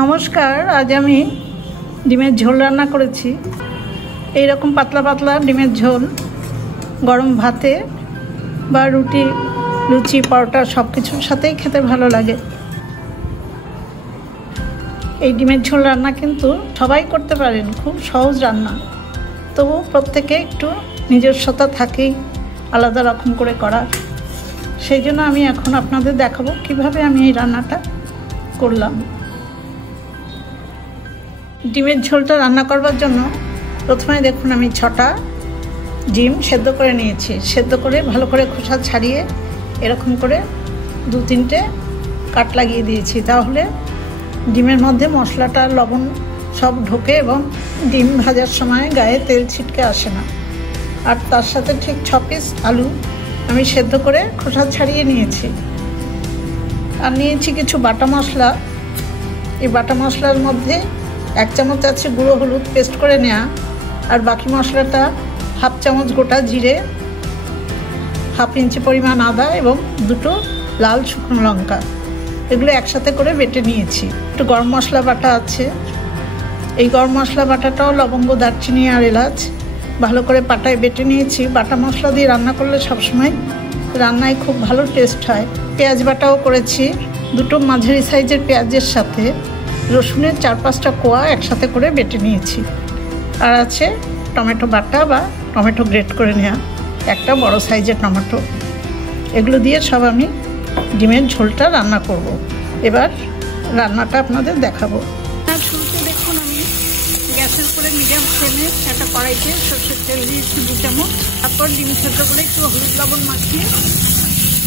নমস্কার, আজ আমি ডিমের ঝোল রান্না করেছি। এই রকম পাতলা পাতলা ডিমের ঝোল গরম ভাতে বা রুটি, লুচি, পরোটা সব কিছুর সাথেই খেতে ভালো লাগে। এই ডিমের ঝোল রান্না কিন্তু সবাই করতে পারেন, খুব সহজ রান্না। তবু প্রত্যেকে একটু নিজস্বতা থাকেই আলাদা রকম করে করার। সেই জন্য আমি এখন আপনাদের দেখাবো কিভাবে আমি এই রান্নাটা করলাম। ডিমের ঝোলটা রান্না করবার জন্য প্রথমে দেখুন আমি 6টা ডিম সেদ্ধ করে নিয়েছি। সেদ্ধ করে ভালো করে খোসা ছাড়িয়ে এরকম করে 2-3টে কাট লাগিয়ে দিয়েছি। তাহলে ডিমের মধ্যে মশলাটা, লবণ সব ঢোকে এবং ডিম ভাজার সময় গায়ে তেল ছিটকে আসে না। আর তার সাথে ঠিক 6 পিস আলু আমি সেদ্ধ করে খোসা ছাড়িয়ে নিয়েছি। আর নিয়েছি কিছু বাটা মশলা। এই বাটা মশলার মধ্যে 1 চামচ আছে গুঁড়ো হলুদ পেস্ট করে নেওয়া, আর বাকি মশলাটা 1/2 চামচ গোটা জিরে, 1/2 ইঞ্চি পরিমাণ আদা এবং 2টো লাল শুকনো লঙ্কা, এগুলো একসাথে করে বেটে নিয়েছি। একটু গরম মশলা বাটা আছে। এই গরম মশলা বাটাটাও লবঙ্গ, দারচিনি আর এলাচ ভালো করে পাটায় বেটে নিয়েছি। বাটা মশলা দিয়ে রান্না করলে সবসময় রান্নায় খুব ভালো টেস্ট হয়। পেঁয়াজ বাটাও করেছি। 2টো মাঝারি সাইজের পেঁয়াজের সাথে রসুনের 4-5টা কোয়া একসাথে করে বেটে নিয়েছি। আর আছে টমেটো বাটা বা টমেটো গ্রেট করে নেওয়া, একটা বড় সাইজের টমেটো। এগুলো দিয়ে সব আমি ডিমের ঝোলটা রান্না করব। এবার রান্নাটা আপনাদের দেখাবো। শুরুতে দেখুন আমি গ্যাসের উপরে মিডিয়াম ফ্লেমে একটা কড়াইতে সরষের তেল দিয়েছি 2 চামচ। তারপর ডিম সেদ্ধগুলো একটু হলুদ লবণ মাখিয়ে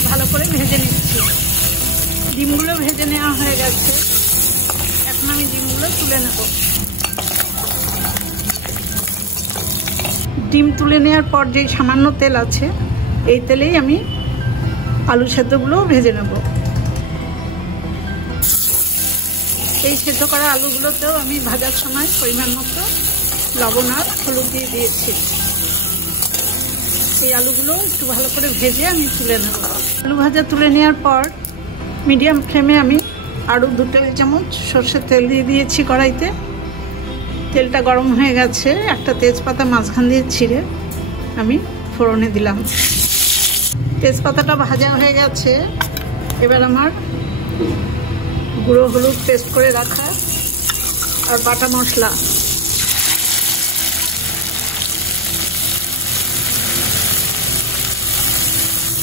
ভালো করে ভেজে নিচ্ছি। ডিমগুলো ভেজে নেওয়া হয়ে গেছে। এখন আমি ডিমগুলো তুলে নেব। ডিম তুলে নেওয়ার পর যে সামান্য তেল আছে, এই তেলেই আমি আলু সেদ্ধগুলো ভেজে নেব। এই সেদ্ধ করা আলুগুলোতেও আমি ভাজার সময় পরিমাণ মতো লবণ আর হলুদ দিয়ে দিয়েছি। এই আলুগুলো একটু ভালো করে ভেজে আমি তুলে নেব। আলু ভাজা তুলে নেওয়ার পর মিডিয়াম ফ্লেমে আমি আরও 2 টেবিল চামচ সর্ষের তেল দিয়ে দিয়েছি কড়াইতে। তেলটা গরম হয়ে গেছে। একটা তেজপাতা মাঝখান দিয়ে ছিঁড়ে আমি ফোড়নে দিলাম। তেজপাতাটা ভাজা হয়ে গেছে। এবার আমার গুঁড়ো হলুদ পেস্ট করে রাখা আর বাটা মশলা,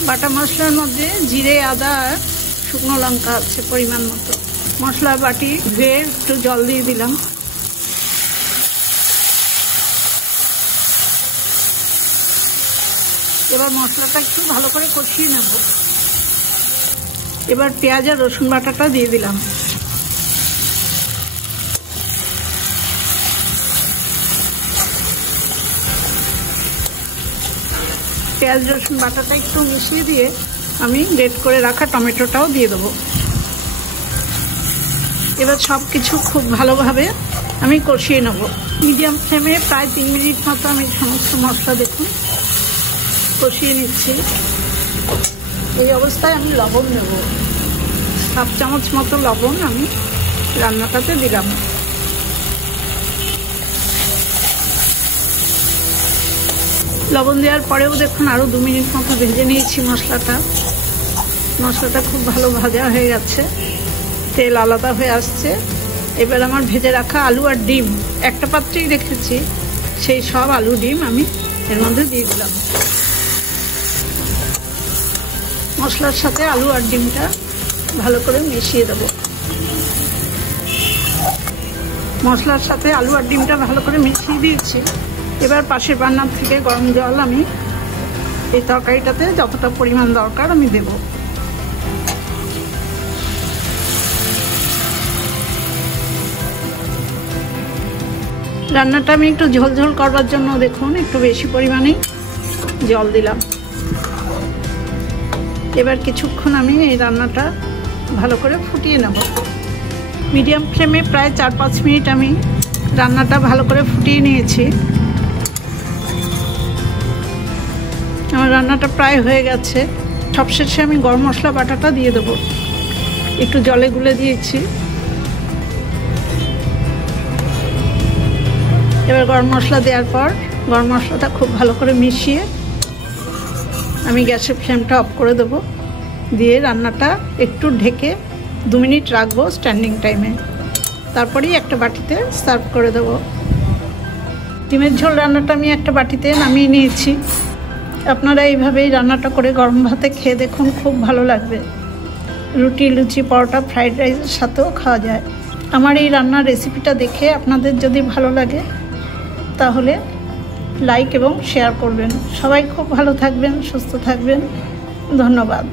বাটা মশলার মধ্যে জিরে, আদা আর শুকনো লঙ্কা আছে পরিমাণ মতো। মশলা বাটি ধুয়ে একটু জল দিয়ে দিলাম। এবার মশলাটা একটু ভালো করে কষিয়ে নেব। এবার পেঁয়াজ আর রসুন বাটাটা দিয়ে দিলাম। পেঁয়াজ রসুন বাটাটা একটু মিশিয়ে দিয়ে আমি গ্রেট করে রাখা টমেটোটাও দিয়ে দেবো। এবার সব কিছু খুব ভালোভাবে আমি কষিয়ে নেব। মিডিয়াম ফ্লেমে প্রায় 3 মিনিট মতো আমি সমস্ত মশলা দেখুন কষিয়ে নিচ্ছি। এই অবস্থায় আমি লবণ নেব। 1/2 চামচ মতো লবণ আমি রান্নাটাতে দিলাম। লবণ দেওয়ার পরেও দেখুন আরও 2 মিনিট মতো ভেজে নিয়েছি মশলাটা। মশলাটা খুব ভালো ভাজা হয়ে গেছে, তেল আলাদা হয়ে আসছে। এবার আমার ভেজে রাখা আলু আর ডিম, একটা পাত্রেই রেখেছি, সেই সব আলু ডিম আমি এর মধ্যে দিয়ে দিলাম। মশলার সাথে আলু আর ডিমটা ভালো করে মিশিয়ে দেব। মশলার সাথে আলু আর ডিমটা ভালো করে মিশিয়ে দিয়েছি। এবার পাশের রান্নার থেকে গরম জল আমি এই তরকারিটাতে যতটা পরিমাণ দরকার আমি দেব। রান্নাটা আমি একটু ঝোল ঝোল করবার জন্য দেখুন একটু বেশি পরিমাণেই জল দিলাম। এবার কিছুক্ষণ আমি এই রান্নাটা ভালো করে ফুটিয়ে নেব। মিডিয়াম ফ্লেমে প্রায় 4-5 মিনিট আমি রান্নাটা ভালো করে ফুটিয়ে নিয়েছি। আমার রান্নাটা প্রায় হয়ে গেছে। সবশেষে আমি গরম মশলা বাটাটা দিয়ে দেবো। একটু জলে গুলে দিয়েছি। এবার গরম মশলা দেওয়ার পর গরম মশলাটা খুব ভালো করে মিশিয়ে আমি গ্যাসের ফ্লেমটা অফ করে দেবো, দিয়ে রান্নাটা একটু ঢেকে 2 মিনিট রাখবো স্ট্যান্ডিং টাইমে। তারপরেই একটা বাটিতে সার্ভ করে দেবো। ডিমের ঝোল রান্নাটা আমি একটা বাটিতে নামিয়ে নিয়েছি। আপনারা এইভাবেই রান্নাটা করে গরম ভাতে খেয়ে দেখুন, খুব ভালো লাগবে। রুটি, লুচি, পরোটা, ফ্রাইড রাইসের সাথেও খাওয়া যায়। আমার এই রান্নার রেসিপিটা দেখে আপনাদের যদি ভালো লাগে তাহলে লাইক এবং শেয়ার করবেন। সবাই খুব ভালো থাকবেন, সুস্থ থাকবেন। ধন্যবাদ।